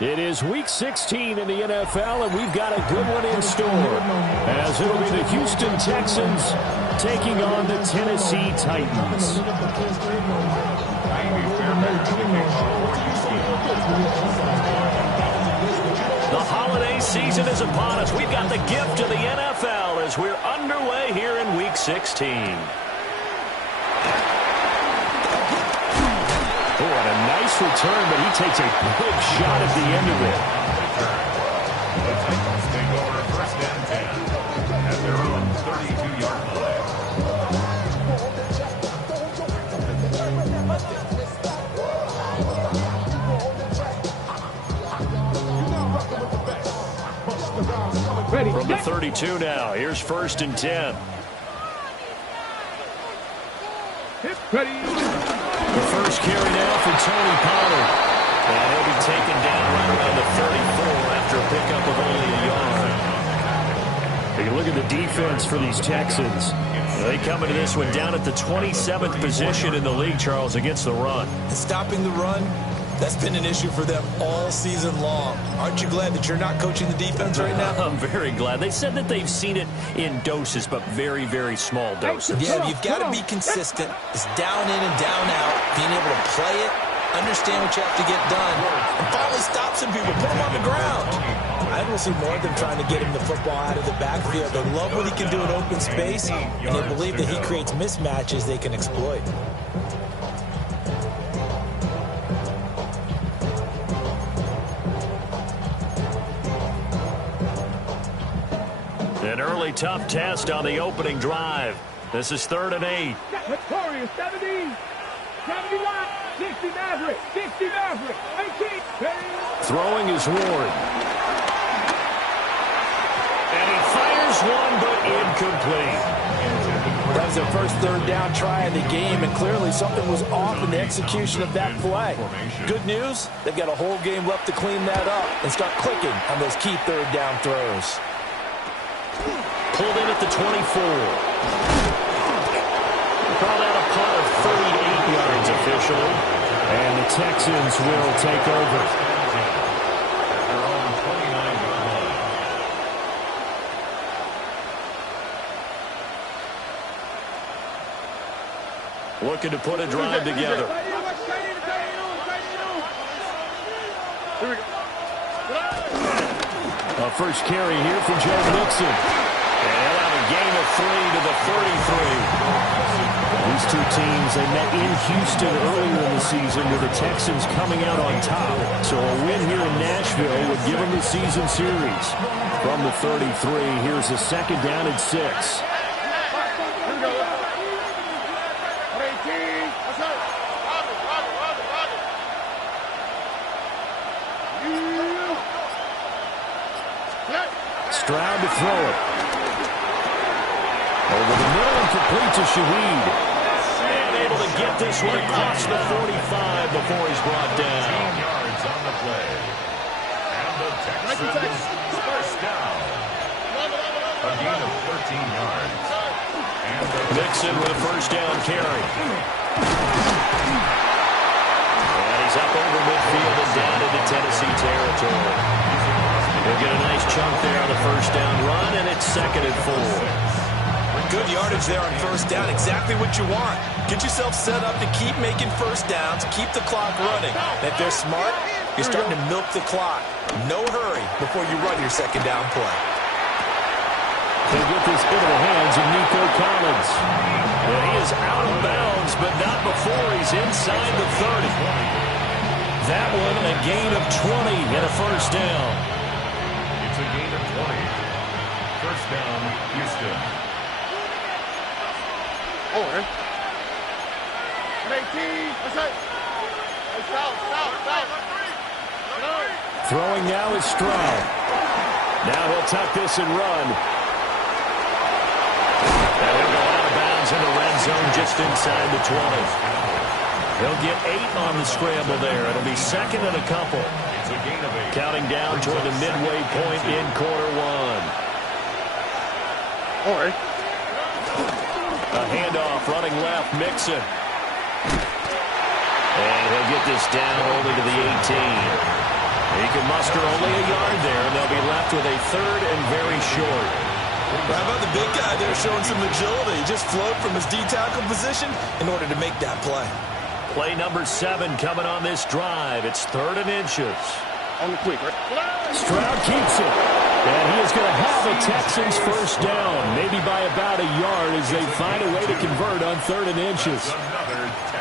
It is Week 16 in the NFL, and we've got a good one in store, as it'll be the Houston Texans taking on the Tennessee Titans. The holiday season is upon us. We've got the gift of the NFL as we're underway here in Week 16. Oh, and a nice return, but he takes a big shot at the end of it. The Titans take over first and 10 at their own 32-yard line. From the 32 now, here's first and 10. The first carry now for Tony Pollard. And he'll be taken down right around the 34 after a pickup of only a yard. You look at the defense for these Texans. They come into this one down at the 27th position in the league, Charles, against the run. Stopping the run, that's been an issue for them all season long. Aren't you glad that you're not coaching the defense right now? I'm very glad. They said that they've seen it in doses, but very, very small doses. Yeah, you've got to be consistent. It's down in and down out, being able to play it, understand what you have to get done, and finally stop some people, put them on the ground. I don't see more of them trying to get him the football out of the backfield. They love what he can do in open space, and they believe that he creates mismatches they can exploit. An early tough test on the opening drive. This is 3rd and 8. Victoria, 70, 79, 60 Maverick, 60 Maverick, 18. Throwing is Ward. And he fires one, but incomplete. That was their first third down try of the game, and clearly something was off in the execution of that play. Good news, they've got a whole game left to clean that up and start clicking on those key third down throws. Pulled in at the 24. Called out a punt of 38 yards officially. And the Texans will take over. Their own 29-yard line. Looking to put a drive together. A first carry here for Joe Mixon. And he'll have a gain of 3 to the 33. These two teams, they met in Houston earlier in the season with the Texans coming out on top. So a win here in Nashville would give them the season series. From the 33, here's a second down and 6. Stroud to throw it. Over the middle and complete to Shaheed. And able to get this one across the 45 before he's brought down. 15 yards on the play. And the Texans first down. A gain of 13 yards. And Mixon with a first down carry. And he's up over midfield and down into Tennessee territory. He'll get a nice chunk there on the first down run, and it's 2nd and 4. Good yardage there on first down. Exactly what you want. Get yourself set up to keep making first downs, keep the clock running. And if they're smart, you're starting to milk the clock. No hurry before you run your second down play. They get this into the hands of Nico Collins. And he is out of bounds, but not before he's inside the 30. That one, a gain of 20 and a first down. it's a gain of 20. First down, Houston. Over. 18. Throwing now is Stroud. Now he'll tuck this and run. And he'll go out of bounds in the red zone just inside the 20. He'll get 8 on the scramble there. It'll be 2nd and a couple. It's a gain of 8. Counting down toward the midway point in quarter 1. All right. A handoff running left, Mixon. And he'll get this down only to the 18. He can muster only a yard there, and they'll be left with a third and very short. How about the big guy there showing some agility? He just flowed from his D-tackle position in order to make that play. Play number 7 coming on this drive. It's 3rd and inches. On the quick, right? Stroud keeps it. And he is going to have a Texans first down, maybe by about a yard as they find a way to convert on 3rd and inches.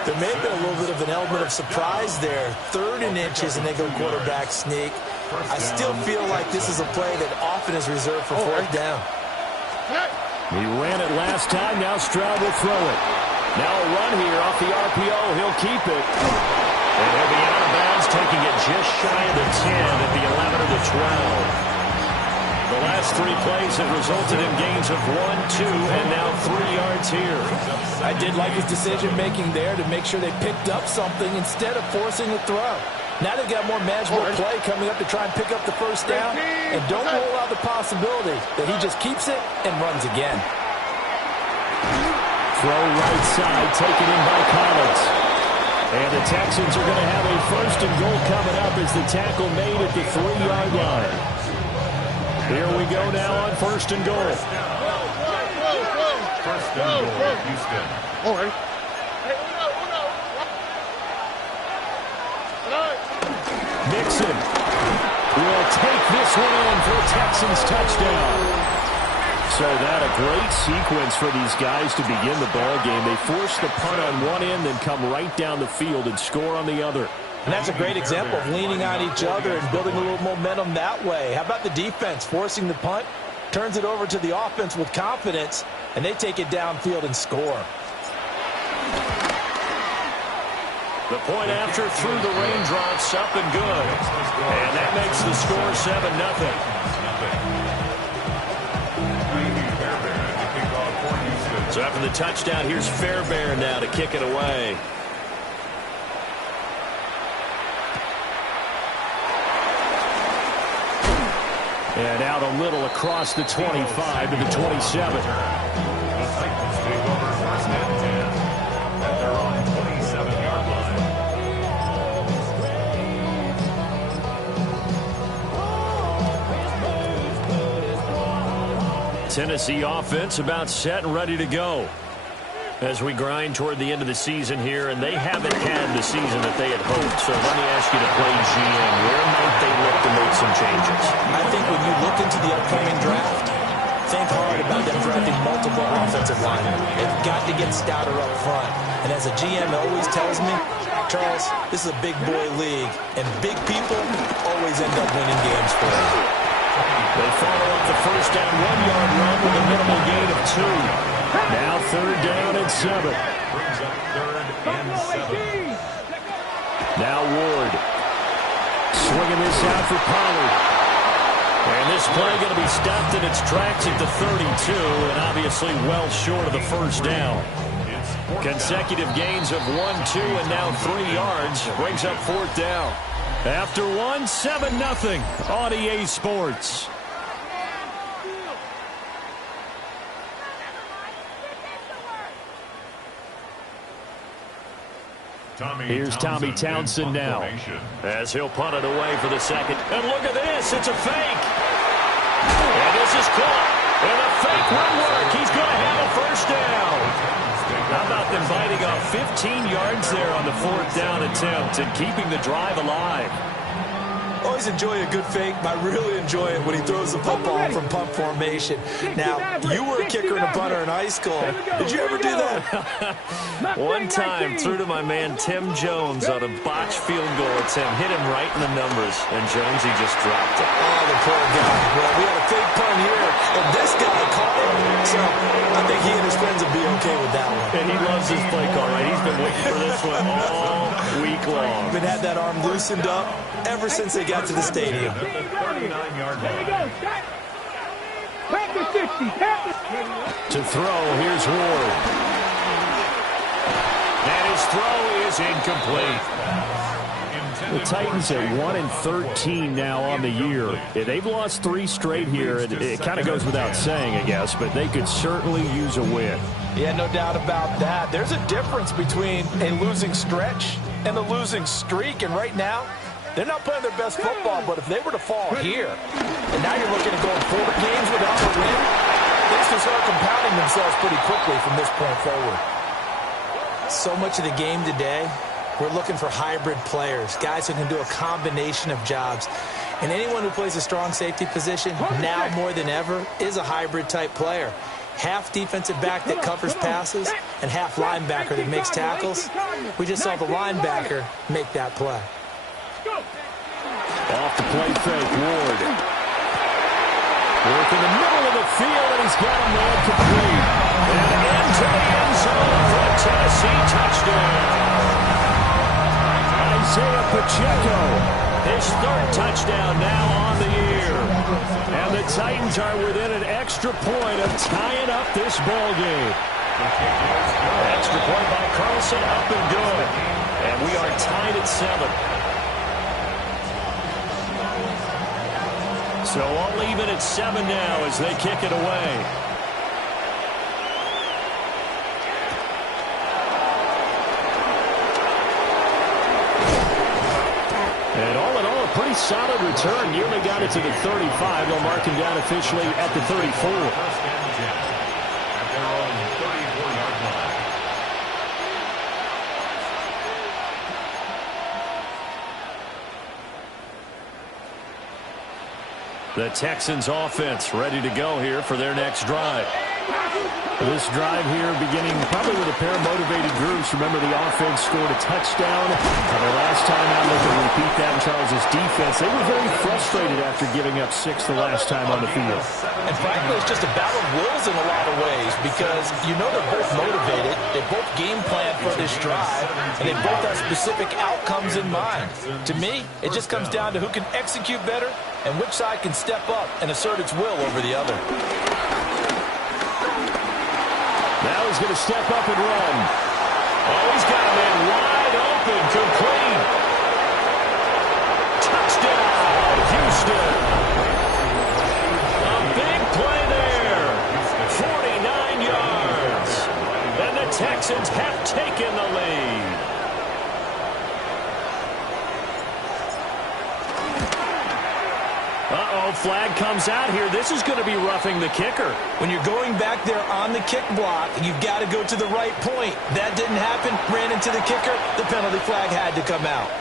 There may have been a little bit of an element of surprise there. 3rd and inches, and they go quarterback sneak. I still feel like this is a play that often is reserved for 4th down. He ran it last time. Now Stroud will throw it. Now a run here off the RPO. He'll keep it. And he'll be out of bounds, taking it just shy of the 10 at the 11 or the 12. The last 3 plays have resulted in gains of 1, 2, and now 3 yards here. I did like his decision-making there to make sure they picked up something instead of forcing a throw. Now they've got more manageable play coming up to try and pick up the first down, and don't rule out the possibility that he just keeps it and runs again. Throw right side, taken in by Collins. And the Texans are going to have a 1st and goal coming up as the tackle made at the 3-yard line. Here we go now on 1st and goal. First and goal, Houston. All right. Mixon will take this one in for a Texans touchdown. So that a great sequence for these guys to begin the ball game. They force the punt on one end, then come right down the field and score on the other. And that's a great example of leaning on each other and building a little momentum that way. How about the defense forcing the punt? Turns it over to the offense with confidence, and they take it downfield and score. The point after through the raindrops, up and good. And that makes the score 7-0. So after the touchdown, here's Fairbairn now to kick it away. And out a little across the 25 to the 27. The Titans take over 1st and 10 at their own 27-yard line. Tennessee offense about set and ready to go as we grind toward the end of the season here, and they haven't had the season that they had hoped. So let me ask you to play GM. Where might they look to make some changes? I think when you look into the upcoming draft, think hard about them drafting multiple offensive linemen. They've got to get stouter up front. And as a GM always tells me, Charles, this is a big boy league, and big people always end up winning games for them. They follow up the first down 1-yard run with a minimal gain of 2. Now 3rd down and 7. Brings up 3rd and 7. Now Ward swinging this out for Pollard. And this play going to be stopped in its tracks at the 32, and obviously well short of the first down. Consecutive gains of 1, 2, and now 3 yards brings up 4th down. After 1, 7-0 on EA Sports. Here's Tommy Townsend now as he'll punt it away for the second. And look at this. It's a fake. And this is caught. And the fake will work. He's going to have a first down. How about them biting off 15 yards there on the 4th down attempt and keeping the drive alive? Always enjoy a good fake, but I really enjoy it when he throws the football from punt formation. Now, you were a kicker and a punter in high school. Did you ever do that? One time, threw to my man Tim Jones on a botched field goal attempt. Hit him right in the numbers, and Jonesy just dropped it. Oh, the poor guy. Well, we had a fake punt here, and this guy caught it. So I think he and his friends would be okay with that one. And he loves his play call, right? He's been waiting for this one all week long. Been had that arm loosened up ever since they got to the stadium. At the 39-yard line. To throw, here's Ward. And his throw is incomplete. The Titans at 1-13 now on the year. They've lost 3 straight here. It kind of goes without saying, I guess, but they could certainly use a win. Yeah, no doubt about that. There's a difference between a losing stretch and a losing streak, and right now, They're not playing their best football, but if they were to fall here, and now you're looking at going 4 games without a win, things will start compounding themselves pretty quickly from this point forward. So much of the game today, we're looking for hybrid players, guys who can do a combination of jobs. And anyone who plays a strong safety position, now more than ever, is a hybrid-type player. Half defensive back that covers passes and half linebacker that makes tackles. We just saw the linebacker make that play. Off the play fake, Ward. Work in the middle of the field, and he's got him there complete. And into the end zone for a Tennessee touchdown. Isaiah Pacheco, his 3rd touchdown now on the year. And the Titans are within an extra point of tying up this ball game. Extra point by Carlson, up and good. And we are tied at 7. So all even at 7 now as they kick it away. And all in all, a pretty solid return. Nearly got it to the 35. They'll mark him down officially at the 34. First and 10 at their own 34-yard line. The Texans offense ready to go here for their next drive. This drive here beginning probably with a pair of motivated groups. Remember, the offense scored a touchdown. And the last time out, they can repeat that in Charles' defense. They were very frustrated after giving up 6 the last time on the field. And frankly, it's just a battle of wills in a lot of ways because you know they're both motivated. They both game plan for this drive, and they both have specific outcomes in mind. To me, it just comes down to who can execute better and which side can step up and assert its will over the other. Now he's going to step up and run. Oh, he's got a man wide open, complete. Touchdown, Houston. A big play there. 49 yards. And the Texans have taken the lead. Uh-oh, flag comes out here. This is going to be roughing the kicker. When you're going back there on the kick block, you've got to go to the right point. That didn't happen. Ran into the kicker. The penalty flag had to come out.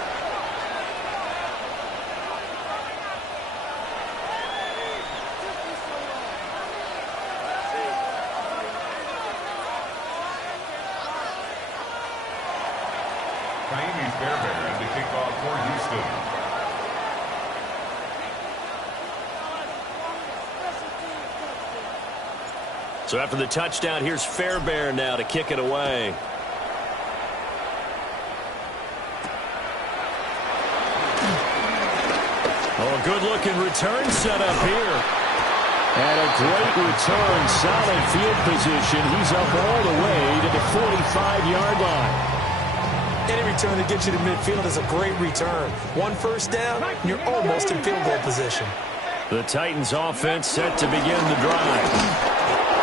Ka'imi Fairbairn to kick off for Houston. So after the touchdown, here's Fairbairn now to kick it away. Oh, good-looking return set up here. And a great return, solid field position. He's up all the way to the 45-yard line. Any return that gets you to midfield is a great return. 1 first down, and you're almost in field goal position. The Titans offense set to begin the drive.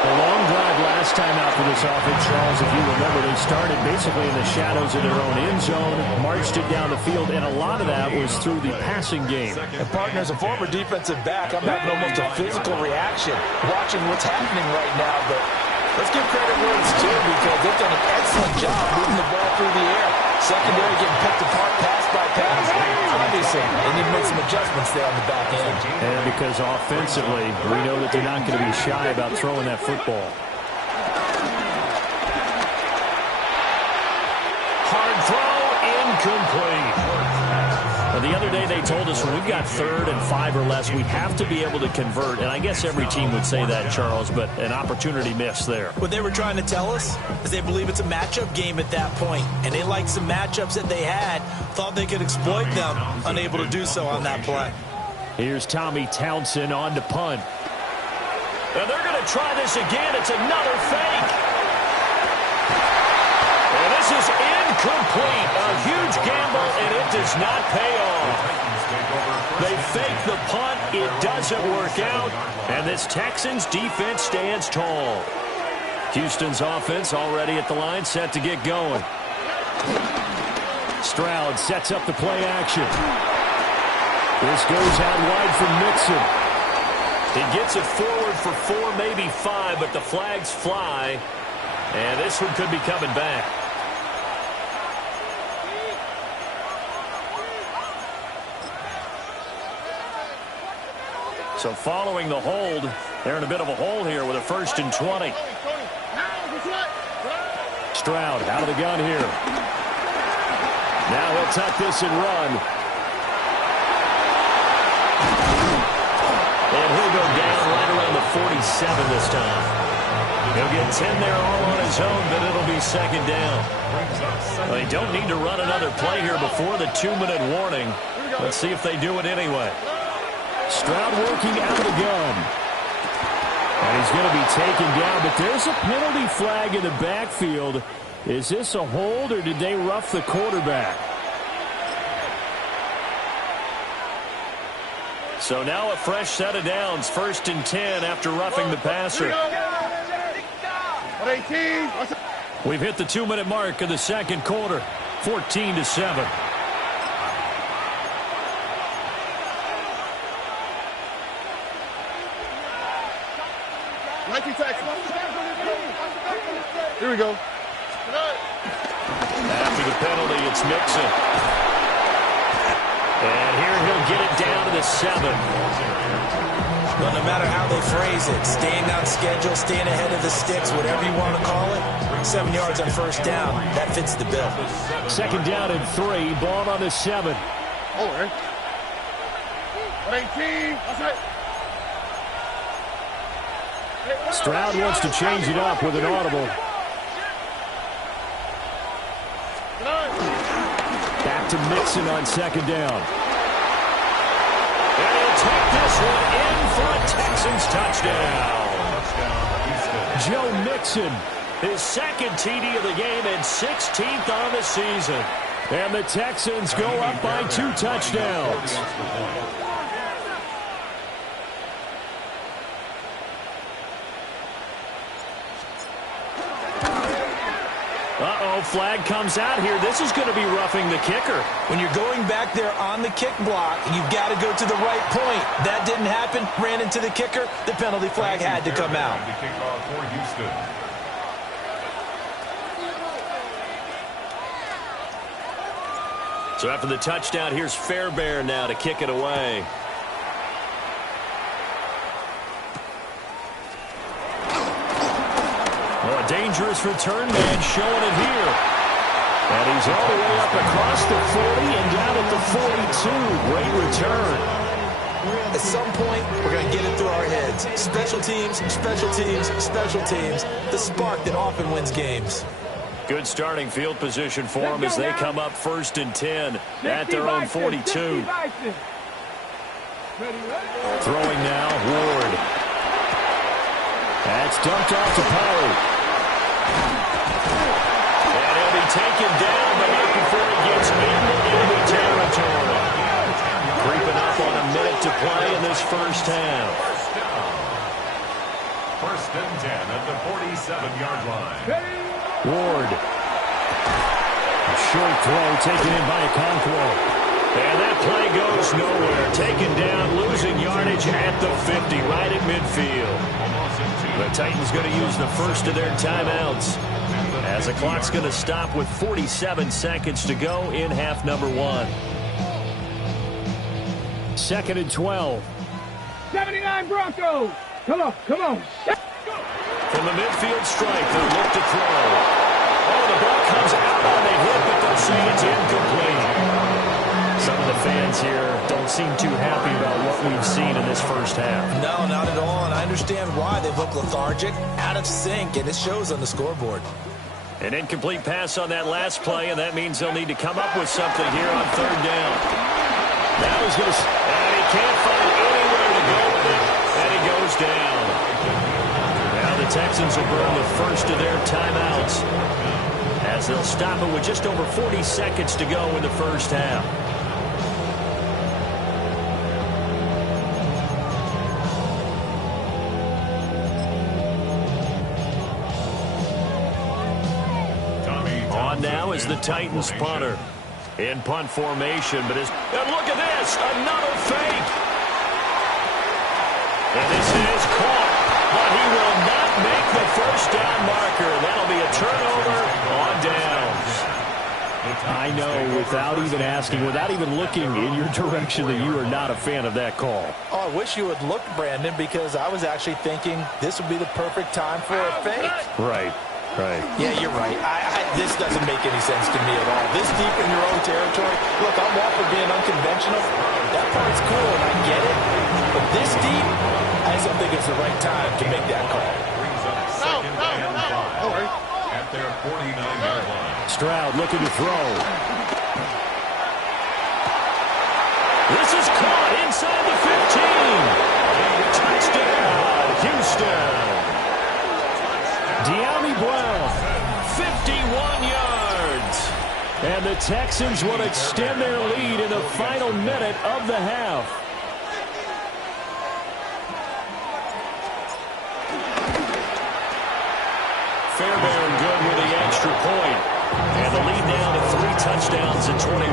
A long drive last time out for this offense, Charles. If you remember, they started basically in the shadows of their own end zone, marched it down the field, and a lot of that was through the passing game. And, partner, as a former defensive back, I'm having almost a physical reaction watching what's happening right now. But let's give credit where it's due because they've done an excellent job moving the ball through the air. Secondary getting picked apart pass by pass. Obviously, they need to make some adjustments there on the back end. And because offensively, we know that they're not going to be shy about throwing that football. Hard throw, incomplete. Now, the other day they told us when we've got 3rd and 5 or less, we have to be able to convert. And I guess every team would say that, Charles, but an opportunity missed there. What they were trying to tell us is they believe it's a matchup game at that point, and they liked some matchups that they had, thought they could exploit them, unable to do so on that play. Here's Tommy Townsend on to punt. Now they're going to try this again. It's another fake. And this is incomplete. A huge gamble, and it does not pay off. They fake the punt. It doesn't work out. And this Texans defense stands tall. Houston's offense already at the line, set to get going. Stroud sets up the play action. This goes out wide for Mixon. He gets it forward for 4, maybe 5, but the flags fly. And this one could be coming back. So following the hold, they're in a bit of a hole here with a 1st and 20. Stroud out of the gun here. Now he'll tuck this and run. And he'll go down right around the 47 this time. He'll get 10 there all on his own, but it'll be 2nd down. Well, they don't need to run another play here before the 2-minute warning. Let's see if they do it anyway. Stroud working out of the gun. And he's going to be taken down, but there's a penalty flag in the backfield. Is this a hold, or did they rough the quarterback? So now a fresh set of downs, 1st and 10 after roughing the passer. We've hit the 2-minute mark of the 2nd quarter, 14-7. Here we go. After the penalty, it's Mixon. And here he'll get it down to the 7. Well, no matter how they phrase it, staying on schedule, staying ahead of the sticks, whatever you want to call it, 7 yards on 1st down, that fits the bill. 2nd down and 3, ball on the 7. All right. 18. That's it. Stroud wants to change it up with an audible. Back to Mixon on 2nd down. And he'll take this one in for a Texans touchdown. Joe Mixon, His 2nd TD of the game and 16th on the season. and the Texans go up by 2 touchdowns. Uh-oh, flag comes out here. This is going to be roughing the kicker. When you're going back there on the kick block, you've got to go to the right point. That didn't happen. Ran into the kicker. The penalty flag had to come out. So after the touchdown, here's Fairbairn now to kick it away. A dangerous return man showing it here. And he's all the way up across the 40 and down at the 42. Great return. At some point, we're going to get it through our heads. Special teams, special teams, special teams. The spark that often wins games. Good starting field position for them as they come up 1st and 10 at their own 42. Throwing now, Ward. That's dumped off to Pollard. And he'll be taken down, but not before he gets into enemy territory. Creeping up on a minute to play in this 1st half. 1st and 10 at the 47-yard line. Ward. A short throw taken in by Okonkwo. And that play goes nowhere. Taken down, losing yardage at the 50, right at midfield. The Titans going to use the first of their timeouts as the clock's going to stop with 47 seconds to go in half number 1. 2nd and 12. 79 Broncos. Come on, come on. From the midfield stripe, they'll look to throw. Oh, the ball comes out on the hit, but they'll say it's incomplete. Some of the fans here don't seem too happy about what we've seen in this 1st half. No, not at all, and I understand why. They look lethargic, out of sync, and it shows on the scoreboard. An incomplete pass on that last play, and that means they'll need to come up with something here on 3rd down. Now he's going to... And he can't find anywhere to go with it, and he goes down. Now the Texans will burn the first of their timeouts as they'll stop it with just over 40 seconds to go in the 1st half. On now is the Titans punter. in punt formation. And look at this, another fake. And this is caught, but he will not make the first down marker. That'll be a turnover on downs. I know, without even asking, without even looking in your direction, that you are not a fan of that call. Oh, I wish you would look, Brandon, because I was actually thinking this would be the perfect time for a fake. Right. Yeah, you're right. This doesn't make any sense to me at all. This deep in your own territory, look, I'm all for being unconventional. That part's cool, and I get it. But this deep, I just don't think it's the right time to make that call. At their 49-yard line. Stroud looking to throw. This is caught inside the 15. Touchdown, Houston. De'Ami Brown, 51 yards. And the Texans will extend their lead in the final minute of the half. Fairbairn good with the extra point. And the lead now to 3 touchdowns at 21.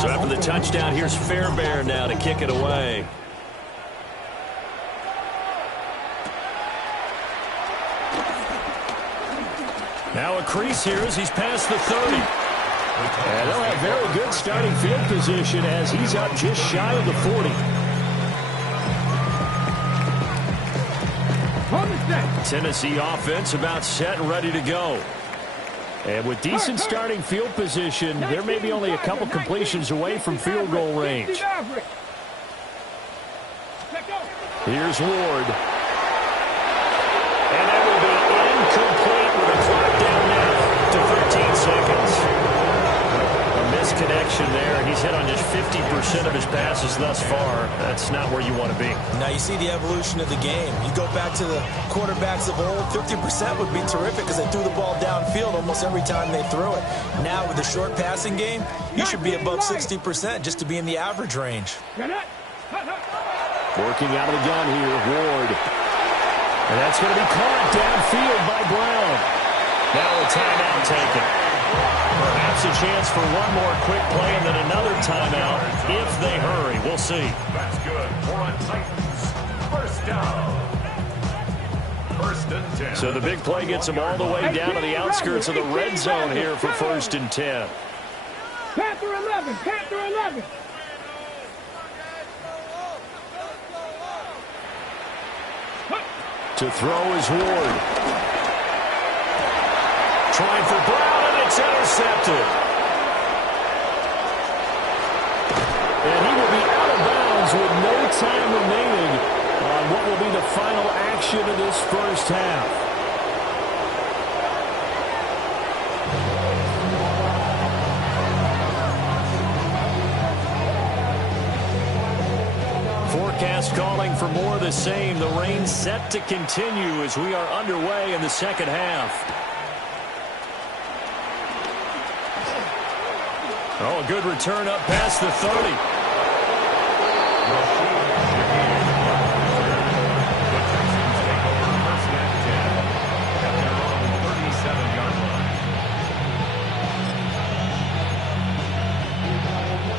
So after the touchdown, here's Fairbairn now to kick it away. Now a crease here as he's past the 30. And they'll have very good starting field position as he's up just shy of the 40. Tennessee offense about set and ready to go. And with decent starting field position, there may be only a couple completions away from field goal range. Here's Ward. And that will be incomplete with a clock down now to 13 seconds. A misconnection there. He's hit on just 50% of his passes thus far. That's not where you want to be. Now you see the evolution of the game. You go back to the quarterbacks of old, 50% would be terrific because they threw the ball downfield almost every time they threw it. Now with the short passing game, you should be above 60% just to be in the average range. Working out of the gun here, Ward. And that's going to be caught downfield by Brown. Now a timeout taken. Perhaps a chance for one more quick play and then another timeout if they hurry. We'll see. That's good for a Titans first down. First and 10. So the big play gets them all the way down to the outskirts of the red zone here for first and 10. Panther 11, Panther 11. To throw is Ward. Trying for Brown, and it's intercepted. And he will be out of bounds with no time remaining on what will be the final action of this first half. Forecast calling for more of the same. The rain set to continue as we are underway in the second half. Oh, a good return up past the 30.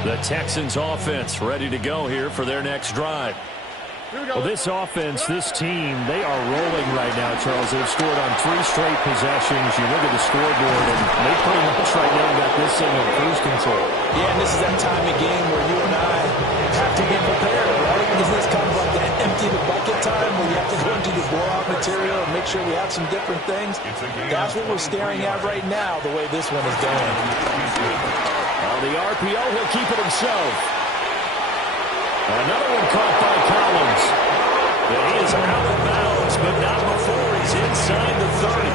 The Texans offense ready to go here for their next drive. Well, this offense, this team, they are rolling right now, Charles. They've scored on 3 straight possessions. You look at the scoreboard, and they pretty much right now got this thing on cruise control. Yeah, and this is that time of game where you and I have to be prepared, right? Isn't this kind of like that empty the bucket time where you have to go into the blowout material and make sure we have some different things? That's what we're staring at right now, the way this one is going. On the RPO, he'll keep it himself. Another one caught by Collins. And he is out of bounds, but not before he's inside the 30.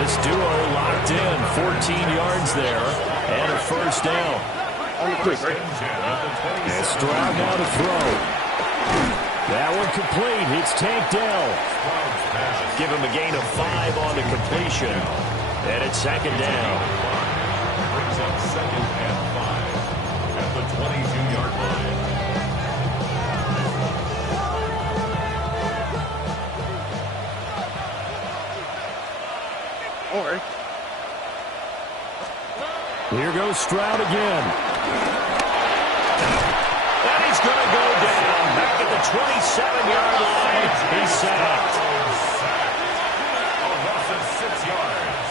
This duo locked in, 14 yards there, and a first down. And Stroud now to throw. That one complete. It's Tank Dell. Give him a gain of 5 on the completion, and it's second down. Brings up second and 5 at the 22-yard line. Here goes Stroud again. And he's going to go down. Back at the 27-yard line. He's sacked. A loss of 6 yards.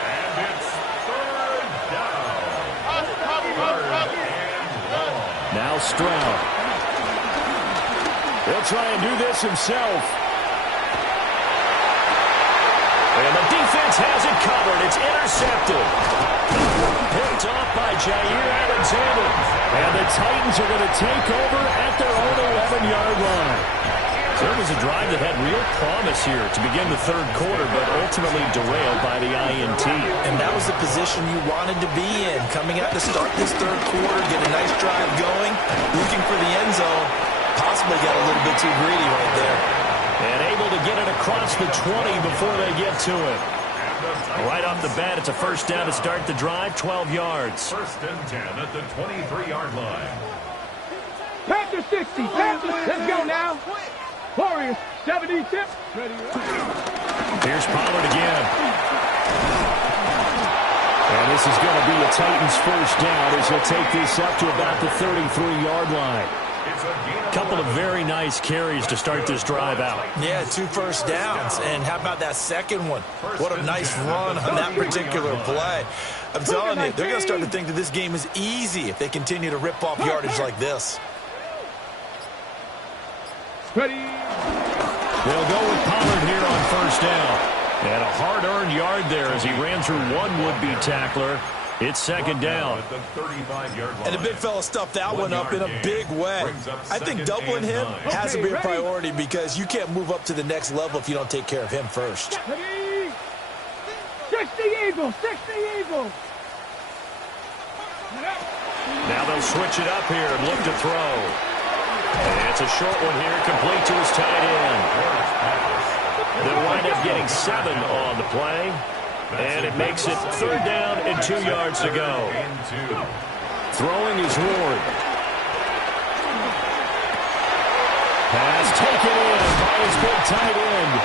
And it's third down. Third and long. Now Stroud. He'll try and do this himself. And the defense has it covered. It's intercepted. Picked off by Jair Alexander. And the Titans are going to take over at their own 11-yard line. So it was a drive that had real promise here to begin the third quarter, but ultimately derailed by the INT. And that was the position you wanted to be in. Coming out to start this third quarter, get a nice drive going, looking for the end zone. Possibly got a little bit too greedy right there. And able to get it across the 20 before they get to it. Right off the bat, it's a first down to start the drive, 12 yards. First and 10 at the 23-yard line. Panthers 60. Panthers. Let's go now. Warriors 70 tip. Ready. Here's Pollard again. And this is going to be a Titans first down as he'll take this up to about the 33-yard line. Couple of very nice carries to start this drive out. Yeah, 2 first downs. And how about that second one? What a nice run on that particular play. I'm telling you, they're going to start to think that this game is easy if they continue to rip off yardage like this. Ready. They'll go with Pollard here on first down. And a hard-earned yard there as he ran through one would-be tackler. It's second down. And the big fella stuffed that one up in a big way. I think doubling him has to be a priority because you can't move up to the next level if you don't take care of him first. Ready. 60 Eagles. 60 Eagles. Now they'll switch it up here and look to throw. And it's a short one here, complete to his tight end. They'll wind up getting 7 on the play. And it makes it third down and 2 yards to go. Throwing is Ward. Pass taken in by his big tight end.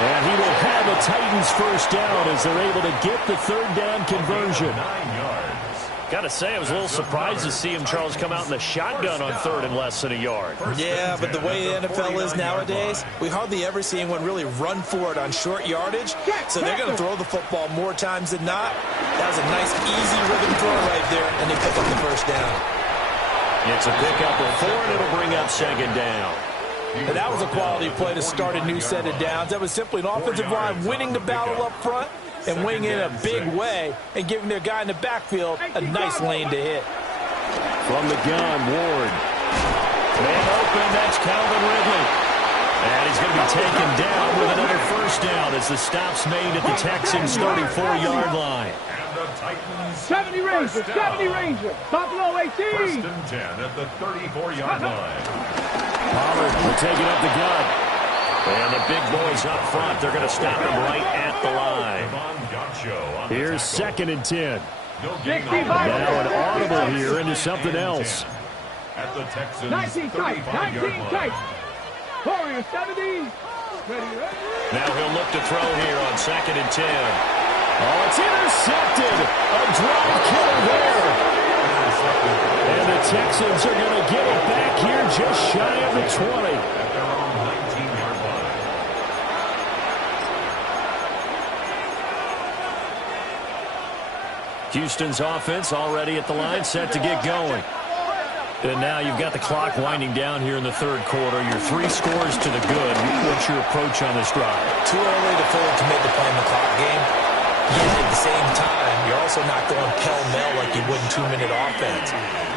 And he will have a Titans first down as they're able to get the third down conversion. 9 yards. Got to say, I was a little surprised to see him, Charles, come out in the shotgun on third and less than a yard. Yeah, but the way the NFL is nowadays, we hardly ever see anyone really run for it on short yardage. So they're going to throw the football more times than not. That was a nice, easy rhythm throw right there, and they pick up the first down. It's a pickup of 4, and it'll bring up second down. And that was a quality play to start a new set of downs. That was simply an offensive line winning the battle up front and winning in a big way and giving their guy in the backfield a nice lane to hit. From the gun, Ward. Man open, that's Calvin Ridley. And he's going to be taken down with another first down as the stop's made at the Texans' 34-yard line. And the Titans 70 Rangers. 70 Rangers. Buffalo 18. first and 10 at the 34-yard line. Pollard will take it up the gut. And the big boys up front, they're going to stop him right at the line. Here's second and 10. Now Now an audible here into something else. At the Texans 19 tight. 19 tight. Warriors 70. Ready. Now he'll look to throw here on second and 10. Oh, it's intercepted. A drive killer there. And the Texans are going to get it back here just shy of the 20. At their own 19-yard line. Houston's offense already at the line, set to get going. And now you've got the clock winding down here in the third quarter. You're 3 scores to the good. What's your approach on this drive? Too early to fully commit to playing the clock game. Yet at the same time, you're also not going pell-mell like you would in 2-minute offense.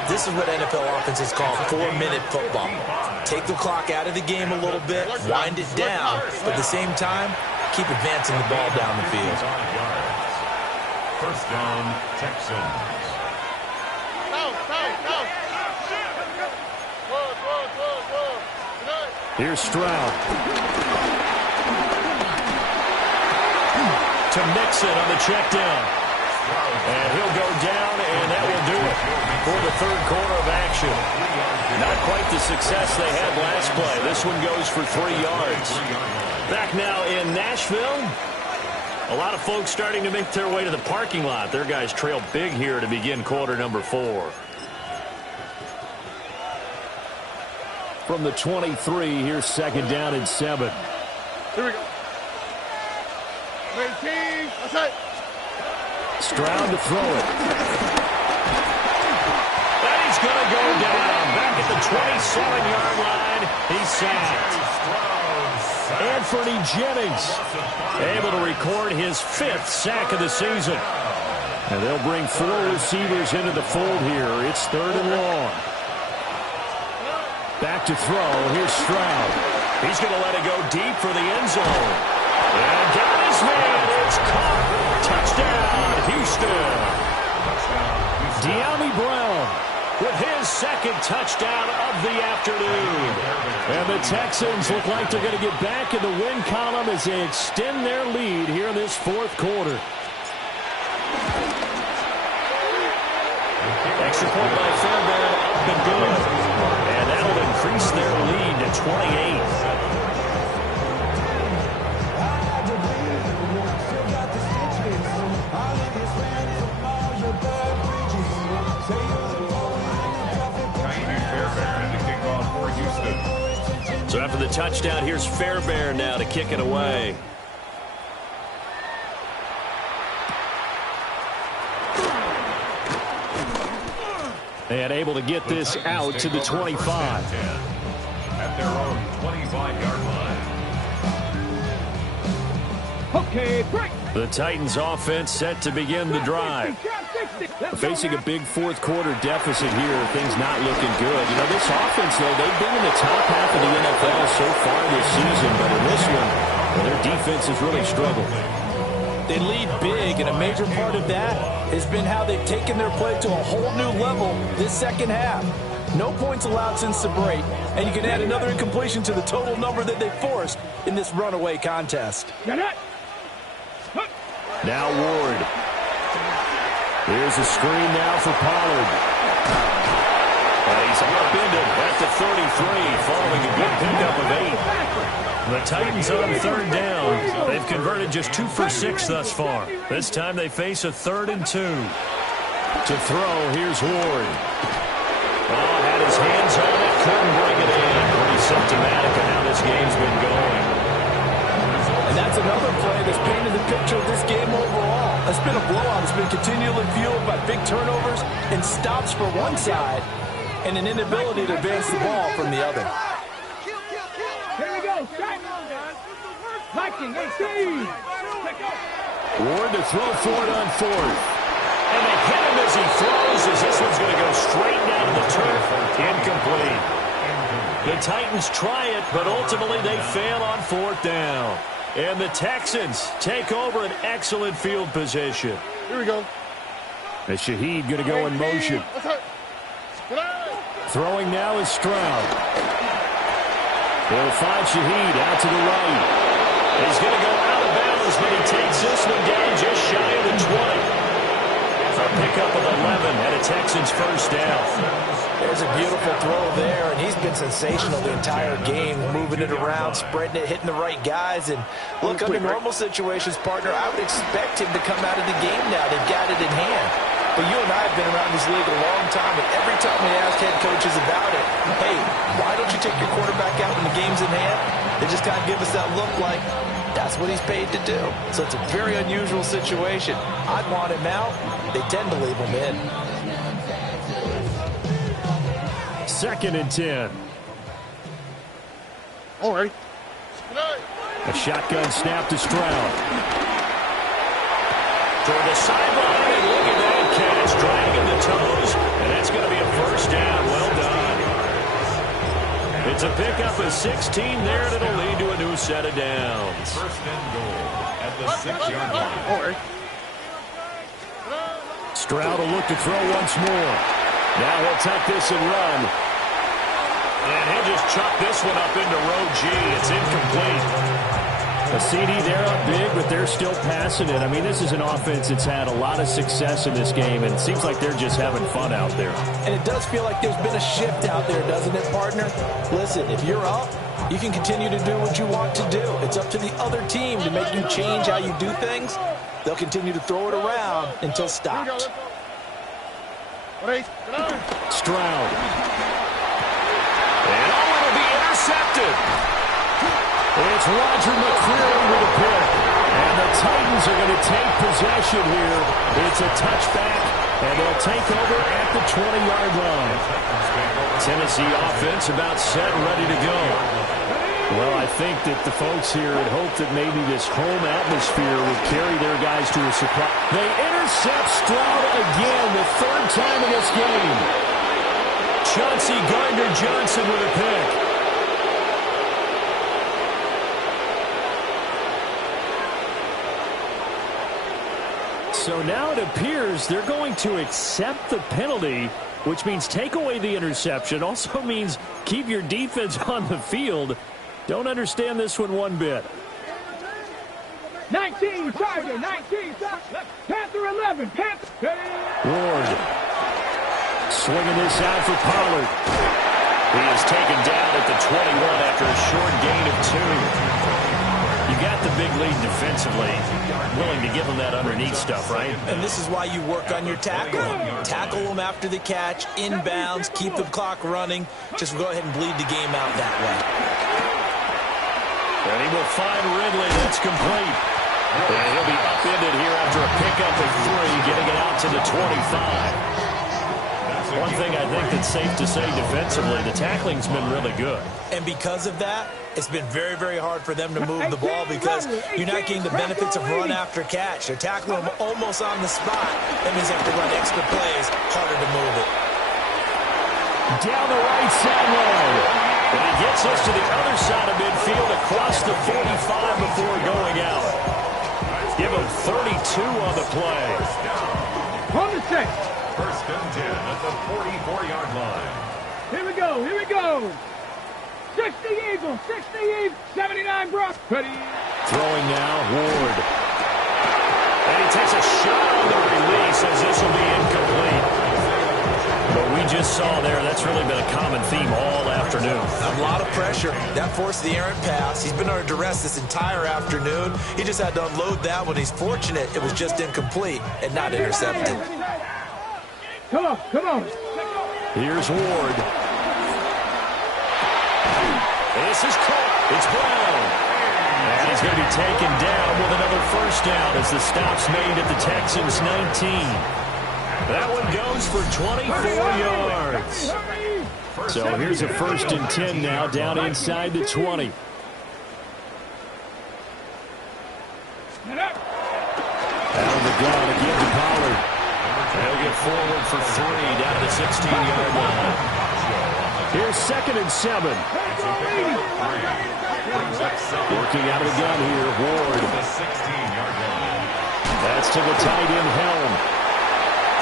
This is what NFL offenses call 4-minute football. Take the clock out of the game a little bit, wind it down, but at the same time, keep advancing the ball down the field. First down, Texans. Here's Stroud. To Mixon on the check down. And he'll go down, and that will do it for the third quarter of action. Not quite the success they had last play. This one goes for 3 yards. Back now in Nashville. A lot of folks starting to make their way to the parking lot. Their guys trail big here to begin quarter number 4. From the 23, here's second down and 7. Here we go. 18. Outside. Stroud to throw it. And he's going to go down. Back at the 27-yard line. He's sacked. Anthony Jennings able to record his 5th sack of the season. And they'll bring 4 receivers into the fold here. It's 3rd and long. Back to throw. Here's Stroud. He's going to let it go deep for the end zone. And got his man. It's caught. Touchdown, Houston. De'Ami Brown with his 2nd touchdown of the afternoon. And the Texans look like they're going to get back in the win column as they extend their lead here in this 4th quarter. Extra point by Fairbairn, up and good. And that'll increase their lead to 28. So after the touchdown, here's Fairbairn now to kick it away. And able to get this out to the 25. At their own 25-yard line. Okay, break. The Titans offense set to begin the drive. Facing a big 4th quarter deficit here, things not looking good. You know, this offense, though, they've been in the top half of the NFL so far this season, but in this one, well, their defense has really struggled. They lead big, and a major part of that has been how they've taken their play to a whole new level this second half. No points allowed since the break, and you can add another incompletion to the total number that they forced in this runaway contest. Now Ward. Here's a screen now for Pollard. He's upended at the 33 following a good pickup of 8. The Titans on 3rd down. They've converted just 2 for 6 thus far. This time they face a 3rd and 2. To throw, here's Ward. Had his hands on it, couldn't bring it in. Pretty symptomatic of how this game's been going. And that's another play that's painted the picture of this game overall. It's been a blowout. It's been continually fueled by big turnovers and stops for one side and an inability to advance the ball from the other. Here we go. Viking 18. Ward to throw for it on 4th. And they hit him as he throws, as this one's going to go straight down to the turf. Incomplete. The Titans try it, but ultimately they fail on 4th down. And the Texans take over an excellent field position. Here we go. And Shaheed going to go in motion. Throwing now is Stroud. He'll find Shaheed out to the right. He's going to go out of bounds, but he takes this one down just shy of the 20. A pickup of 11 and a Texans 1st down. There's a beautiful throw there, and he's been sensational the entire game, moving it around, spreading it, hitting the right guys. And look, under normal situations, partner, I would expect him to come out of the game now. They've got it in hand. But you and I have been around this league a long time, and every time we ask head coaches about it, hey, why don't you take your quarterback out when the game's in hand? They just kind of give us that look like that's what he's paid to do. So it's a very unusual situation. I'd want him out. They tend to leave him in. 2nd and 10. All right. A shotgun snap to Stroud. Toward the sideline, and look at that catch, dragging the toes, and that's going to be a 1st down. Well done. It's a pickup of 16 there, and it'll lead to a new set of downs. 1st and goal at the 6-yard line. All right. Stroud will look to throw once more. Now he'll tuck this and run. And he'll just chuck this one up into row G. It's incomplete. A CD, they're up big, but they're still passing it. I mean, this is an offense that's had a lot of success in this game, and it seems like they're just having fun out there. And it does feel like there's been a shift out there, doesn't it, partner? Listen, if you're up, you can continue to do what you want to do. It's up to the other team to make you change how you do things. They'll continue to throw it around until stopped. Stroud. And it'll be intercepted. It's Roger McCreary with a pick. And the Titans are going to take possession here. It's a touchback, and they'll take over at the 20-yard line. Tennessee offense about set and ready to go. Well, I think that the folks here had hoped that maybe this home atmosphere would carry their guys to a surprise. They intercept Stroud again, the third time in this game. Chauncey Gardner-Johnson with a pick. So now it appears they're going to accept the penalty, which means take away the interception. Also means keep your defense on the field. Don't understand this one bit. 19, Tiger, 19, Panther 11, Panther. Ward swinging this out for Pollard. He is taken down at the 21 after a short gain of 2. You got the big lead defensively, willing to give them that underneath stuff, right? And this is why you work on your tackling. Tackle them after the catch, inbounds, keep the clock running. Just go ahead and bleed the game out that way. And he will find Ridley. That's complete. And he'll be upended here after a pickup of 3, getting it out to the 25. One thing I think that's safe to say defensively, the tackling's been really good. And because of that, it's been very, very hard for them to move the ball because you're not getting the benefits of run after catch. They're tackling them almost on the spot. That means they have to run extra plays, harder to move it. Down the right sideline. And he gets us to the other side of midfield across the 45 before going out. Give him 32 on the play. On the set. First and 10 at the 44-yard line. Here we go, here we go. 60 Eagles, 60 Eagles, 79 Brock. Ready. Throwing now, Ward. And he takes a shot on the release as this will be incomplete. But we just saw there, that's really been a common theme all afternoon. A lot of pressure. That forced the errant pass. He's been under duress this entire afternoon. He just had to unload that one. He's fortunate it was just incomplete and not intercepted. Come on, come on. Here's Ward. This is caught. It's Brown. And he's going to be taken down with another first down as the stop's made at the Texans' 19. That one goes for 24 yards. So here's a first and 10 now down inside the 20. Out of the gun again to Pollard. They'll get forward for 3 down to the 16-yard line. Here's 2nd and 7. Working out of the gun here, Ward. That's to the tight end, Helm.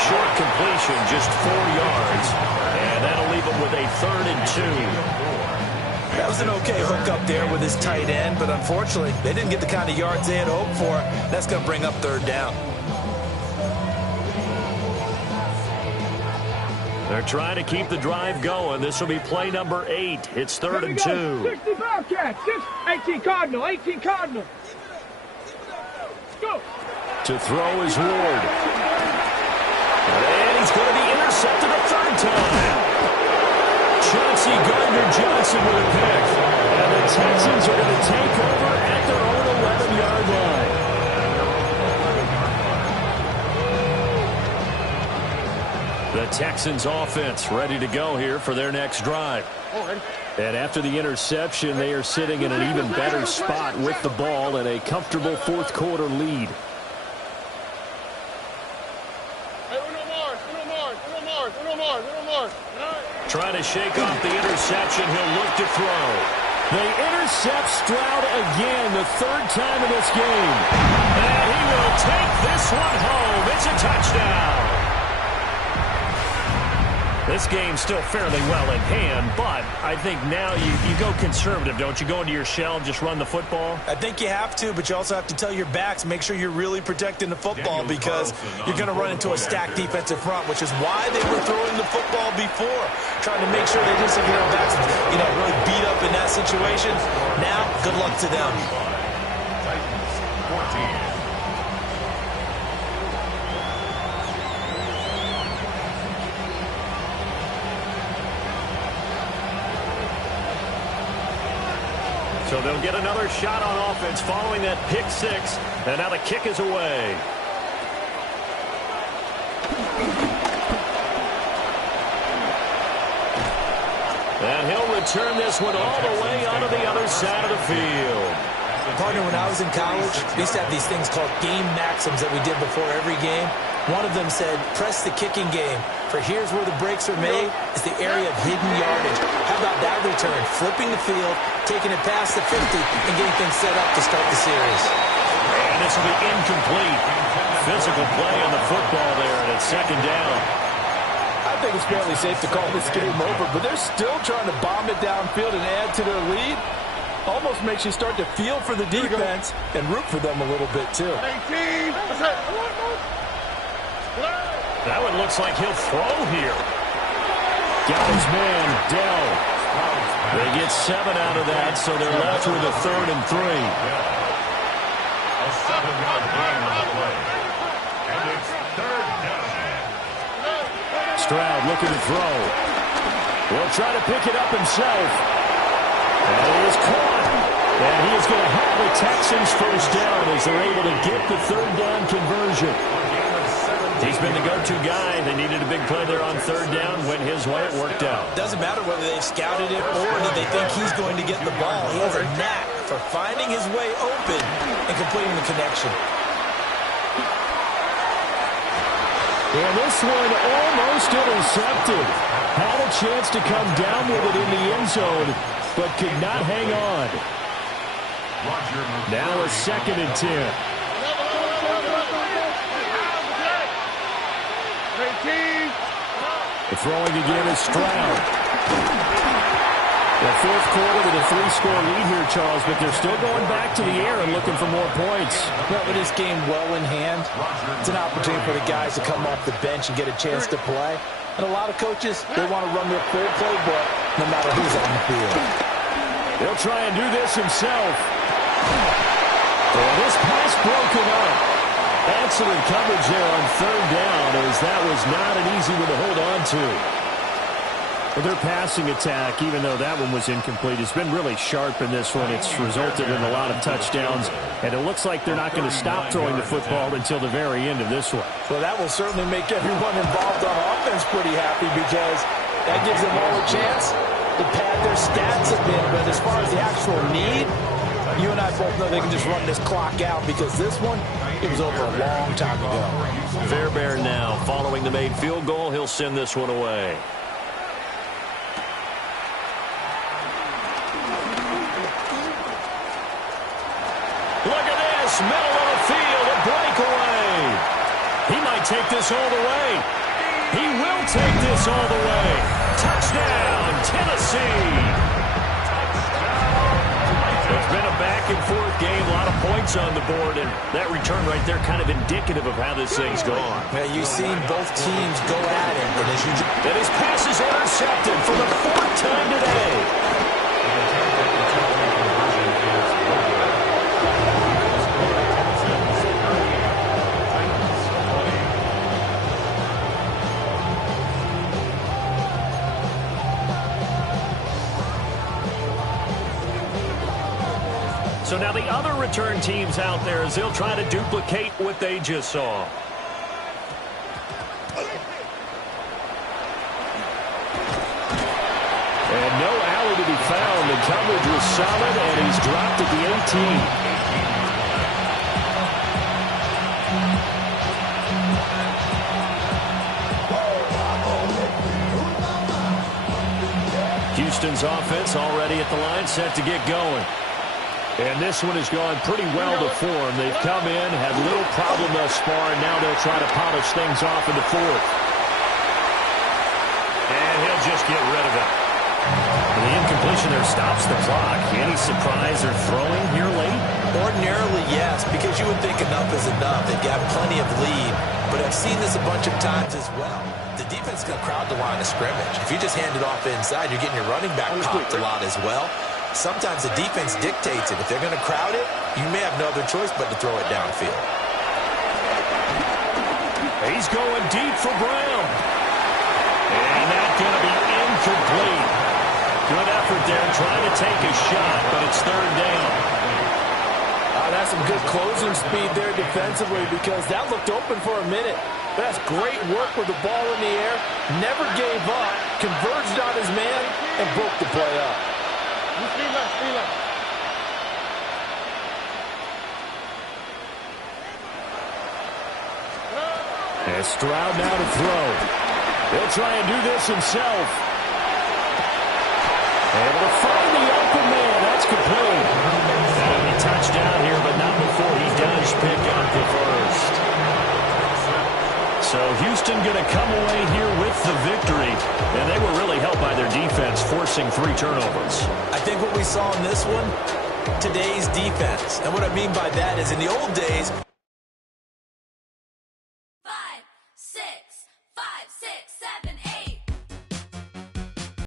Short completion, just 4 yards. And that'll leave him with a 3rd and 2. That was an okay hook up there with his tight end, but unfortunately, they didn't get the kind of yards they had hoped for. That's going to bring up 3rd down. They're trying to keep the drive going. This will be play number 8. It's 3rd and 2. 60 Bobcats, 18 Cardinal, 18 Cardinal. Go. To throw is Ward. And he's going to be intercepted a 3rd time. Chauncey Gardner-Johnson with a pick. And the Texans are going to take over at their own 11-yard line. The Texans offense ready to go here for their next drive. And after the interception, they are sitting in an even better spot with the ball and a comfortable 4th quarter lead. Trying to shake off the interception. He'll look to throw. They intercept Stroud again, the 3rd time in this game. And he will take this one home. It's a touchdown. This game's still fairly well in hand, but I think now you go conservative, don't you? Go into your shell and just run the football? I think you have to, but you also have to tell your backs, make sure you're really protecting the football because you're going to run into a stacked defensive front, which is why they were throwing the football before, trying to make sure they didn't get their backs, really beat up in that situation. Now, good luck to them. Titans 14. So they'll get another shot on offense following that pick six. And now the kick is away. And he'll return this one all the way onto the other side of the field. Partner, when I was in college, we used to have these things called game maxims that we did before every game. One of them said, press the kicking game, for here's where the breaks are made, is the area of hidden yardage. How about that return? Flipping the field, taking it past the 50, and getting things set up to start the series. And this will be incomplete. Physical play on the football there, and it's second down. I think it's fairly safe to call this game over, but they're still trying to bomb it downfield and add to their lead. Almost makes you start to feel for the defense and root for them a little bit, too. That one looks like he'll throw here. Got his man, Dell. They get 7 out of that, so they're left with a 3rd and 3. A 7-yard gain on the play. And it's 3rd down. Stroud looking to throw. He'll try to pick it up himself. And he is caught. And he is going to have the Texans first down as they're able to get the 3rd down conversion. He's been the go-to guy. They needed a big play there on 3rd down. Went his way. It worked out. Doesn't matter whether they've scouted it or did they think he's going to get the ball. He has a knack for finding his way open and completing the connection. And this one almost intercepted. Had a chance to come down with it in the end zone, but could not hang on. Now a 2nd and 10. The throwing again is Stroud. The 4th quarter with a 3-score lead here, Charles, but they're still going back to the air and looking for more points. But with this game well in hand, it's an opportunity for the guys to come off the bench and get a chance to play. And a lot of coaches, they want to run their full playbook no matter who's on the field. He'll try and do this himself. And this pass broken up. Excellent coverage there on 3rd down, as that was not an easy one to hold on to. Well, their passing attack, even though that one was incomplete, has been really sharp in this one. It's resulted in a lot of touchdowns, and it looks like they're not going to stop throwing the football until the very end of this one. Well, that will certainly make everyone involved on offense pretty happy because that gives them all a chance to pad their stats a bit. But as far as the actual need, you and I both know they can just run this clock out because this one, it was over a long time ago. Fairbairn now following the made field goal. He'll send this one away. Look at this, middle of the field, a breakaway. He might take this all the way. He will take this all the way. Touchdown, Tennessee. It's been a back-and-forth game, a lot of points on the board, and that return right there kind of indicative of how this thing's gone. Yeah, you've seen both teams go at it. And his pass is intercepted for the 4th time today. So now the other return teams out there as they'll try to duplicate what they just saw. And no alley to be found. The coverage was solid, and he's dropped at the 18. Houston's offense already at the line, set to get going. And this one has gone pretty well to form. They've come in, had little problem thus far, and now they'll try to polish things off in the 4th. And get rid of it. The incompletion there stops the clock. Any surprise or throwing here late? Ordinarily, yes, because you would think enough is enough. They've got plenty of lead, but I've seen this a bunch of times as well. The defense is going to crowd the line of scrimmage. If you just hand it off inside, you're getting your running back popped a lot as well. Sometimes the defense dictates it. If they're going to crowd it, you may have no other choice but to throw it downfield. He's going deep for Brown. And that's going to be incomplete. Good effort there trying to take a shot, but it's third down. That's some good closing speed there defensively because that looked open for a minute. That's great work with the ball in the air. Never gave up, converged on his man, and broke the play up. And Stroud now to throw. He'll try and do this himself. Able to find the open man. That's complete. That'll be touchdown here, but not before he does pick up the first. So Houston going to come away here with the victory. And they were really helped by their defense, forcing 3 turnovers. I think what we saw in this one, today's defense. And what I mean by that is in the old days,